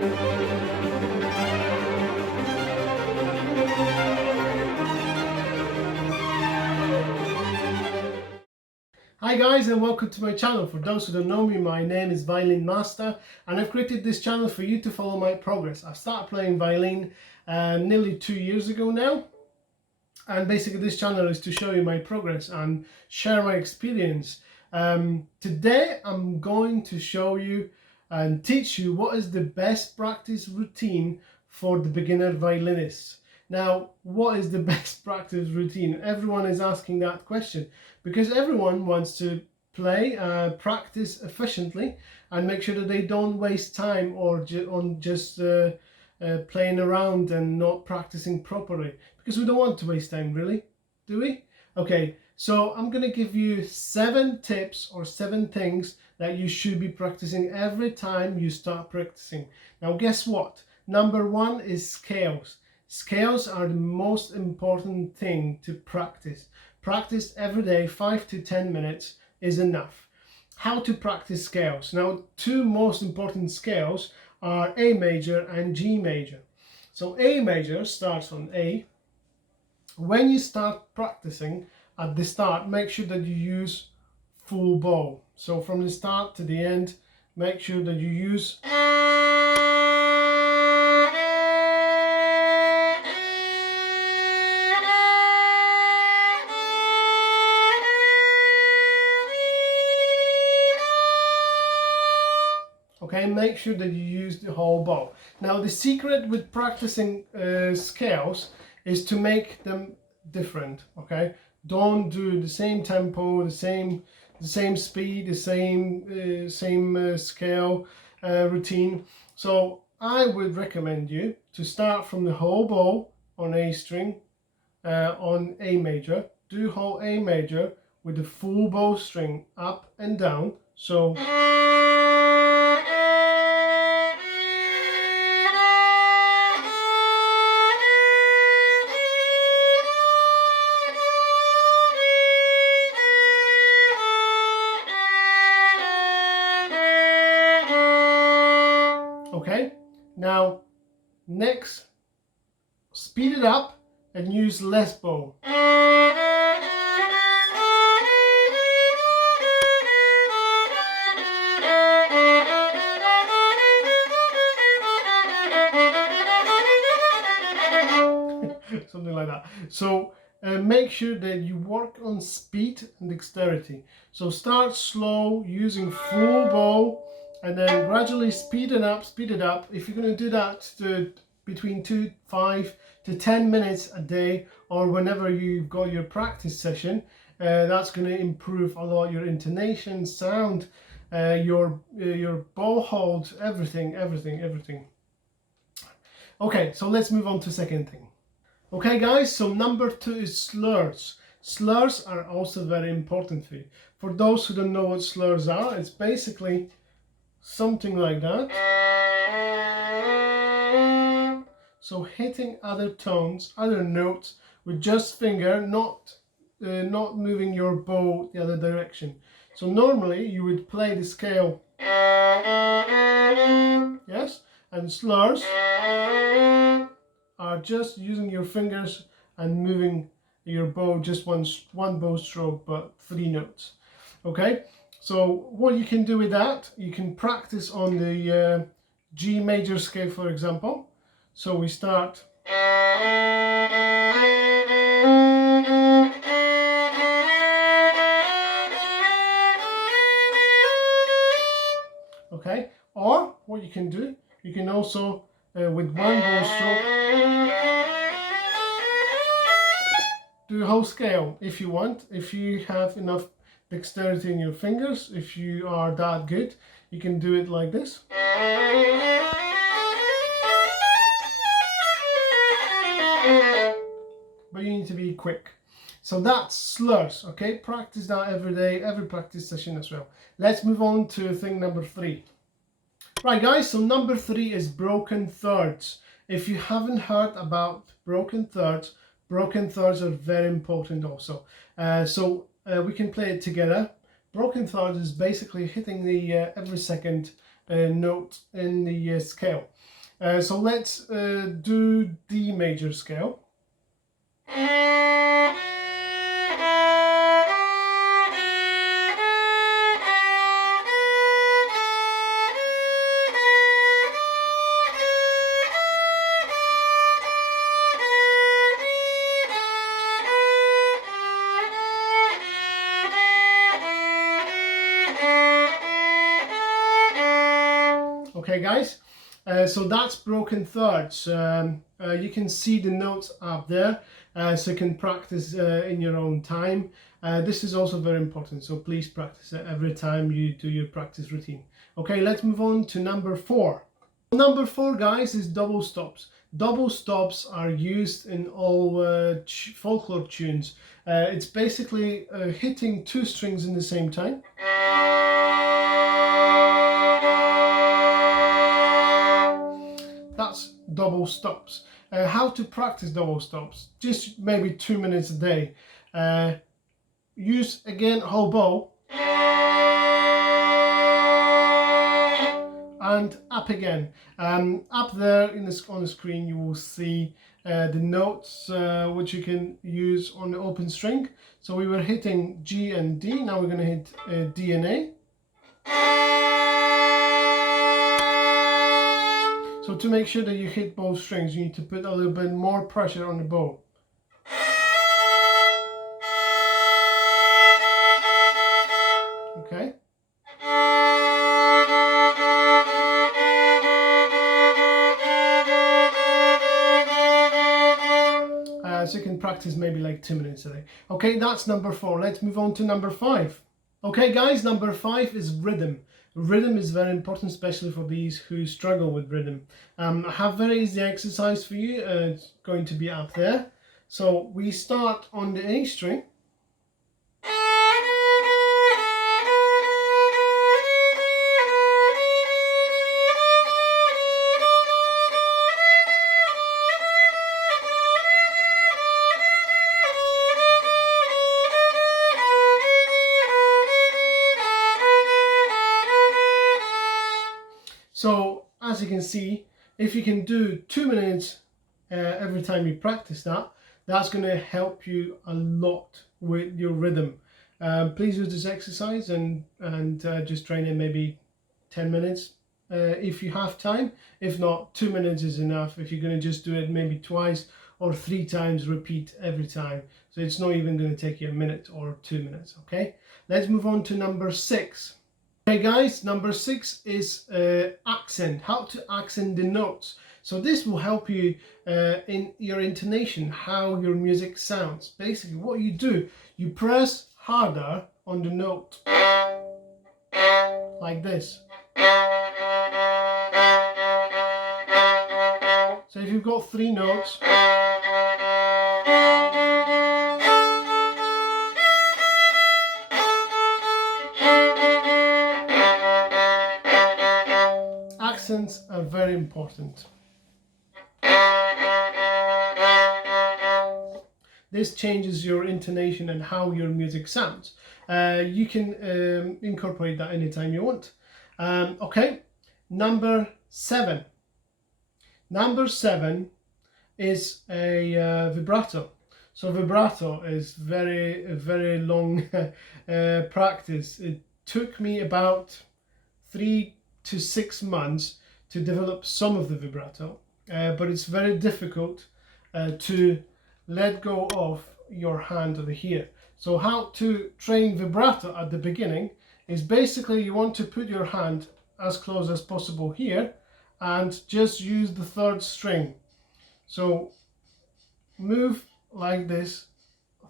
Hi guys, and welcome to my channel. For those who don't know me, my name is Violin Master, and I've created this channel for you to follow my progress. I started playing violin nearly 2 years ago now, and basically this channel is to show you my progress and share my experience. Today I'm going to show you and teach you what is the best practice routine for the beginner violinist. Now, what is the best practice routine? Everyone is asking that question because everyone wants to play, practice efficiently and make sure that they don't waste time or on just playing around and not practicing properly, because we don't want to waste time, really, do we? Okay, so I'm going to give you 7 tips or 7 things that you should be practicing every time you start practicing. Now, guess what? Number 1 is scales. Scales are the most important thing to practice. Practice every day, 5 to 10 minutes is enough. How to practice scales? Now, 2 most important scales are A major and G major. So A major starts on A. When you start practicing, at the start, make sure that you use full bow. So from the start to the end, make sure that you use okay, make sure that you use the whole bow. Now, the secret with practicing scales is to make them different. Okay, don't do the same tempo, the same speed, the same scale routine. So I would recommend you to start from the whole bow on A string, on A major. Do whole A major with the full bow string up and down. So okay, now next, speed it up and use less bow. Something like that. So make sure that you work on speed and dexterity. So start slow using full bow and then gradually speed it up, speed it up. If you're going to do that between 5 to 10 minutes a day, or whenever you've got your practice session, that's going to improve a lot your intonation, sound, your bow hold, everything. Okay, so let's move on to second thing. Okay guys, so number 2 is slurs. Slurs are also very important for you. For those who don't know what slurs are, it's basically something like that. So hitting other tones, other notes with just finger, not moving your bow the other direction. So normally you would play the scale, yes, and slurs are just using your fingers and moving your bow, just one bow stroke, but 3 notes. Okay, so what you can do with that, you can practice on the G major scale, for example. So we start okay, or what you can do, you can also with one bow stroke do the whole scale if you want. If you have enough dexterity in your fingers, if you are that good, you can do it like this. But you need to be quick. So that's slurs, okay? Practice that every day, every practice session as well. Let's move on to thing number 3. Right guys, so number 3 is broken thirds. If you haven't heard about broken thirds are very important also. We can play it together. Broken thirds is basically hitting the every second note in the scale. So let's do D major scale. Okay guys, so that's broken thirds. You can see the notes up there, so you can practice in your own time. This is also very important, so please practice it every time you do your practice routine. Okay, let's move on to number 4. Number 4, guys, is double stops. Double stops are used in all folklore tunes. It's basically hitting 2 strings in the same time. That's double stops. How to practice double stops? Just maybe 2 minutes a day. Use again whole bow and up again. Up there on the screen you will see the notes which you can use on the open string. So we were hitting G and D. Now we're going to hit D and A. So to make sure that you hit both strings, you need to put a little bit more pressure on the bow. Okay. So you can practice maybe like 2 minutes a day. Okay, that's number 4. Let's move on to number 5. Okay guys, number 5 is rhythm. Rhythm is very important, especially for these who struggle with rhythm. I have very easy exercise for you. It's going to be up there. So we start on the A string. So as you can see, if you can do 2 minutes every time you practice that, that's going to help you a lot with your rhythm. Please use this exercise and just train it maybe 10 minutes if you have time. If not, 2 minutes is enough. If you're going to just do it maybe twice or 3 times, repeat every time. So it's not even going to take you a minute or 2 minutes, okay? Let's move on to number 6. Okay guys, number 6 is accent, how to accent the notes. So this will help you in your intonation, how your music sounds. Basically what you do, you press harder on the note, like this. So if you've got 3 notes, accents are very important. This changes your intonation and how your music sounds. You can incorporate that anytime you want. Okay, number 7. Number 7 is a vibrato. So vibrato is very long practice. It took me about 3 to 6 months to develop some of the vibrato, but it's very difficult to let go of your hand over here. So how to train vibrato at the beginning is basically you want to put your hand as close as possible here and just use the 3rd string. So move like this,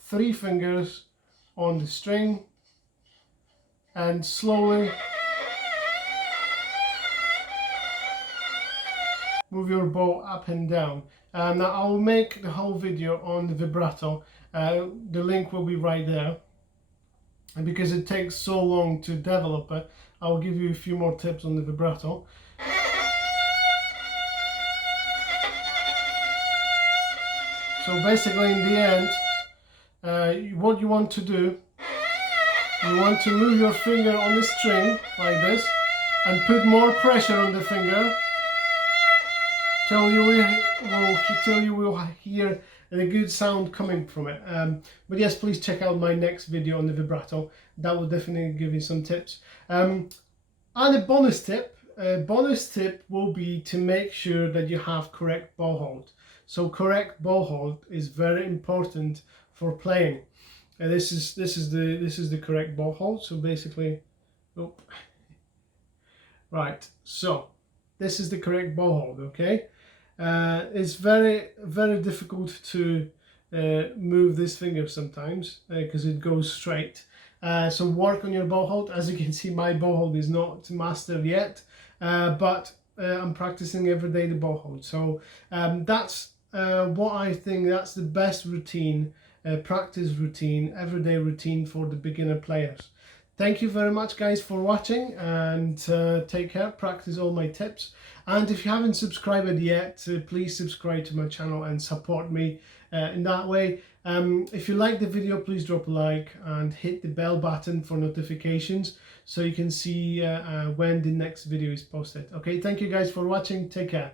3 fingers on the string and slowly move your bow up and down. Now I'll make the whole video on the vibrato. The link will be right there. And because it takes so long to develop it, I'll give you a few more tips on the vibrato. So basically in the end, what you want to do, you want to move your finger on the string like this and put more pressure on the finger till you will hear a good sound coming from it. But yes, please check out my next video on the vibrato. That will definitely give you some tips. And a bonus tip will be to make sure that you have correct bow hold. So correct bow hold is very important for playing. This is the correct bow hold. So basically, right. So this is the correct bow hold. Okay. It's very difficult to move this finger sometimes because it goes straight. So work on your bow hold. As you can see, my bow hold is not mastered yet, but I'm practicing every day the bow hold. So that's what I think that's the best routine, practice routine, everyday routine for the beginner players. Thank you very much, guys, for watching, and take care. Practice all my tips. And if you haven't subscribed yet, please subscribe to my channel and support me in that way. If you like the video, please drop a like and hit the bell button for notifications so you can see when the next video is posted. Okay, thank you guys for watching. Take care.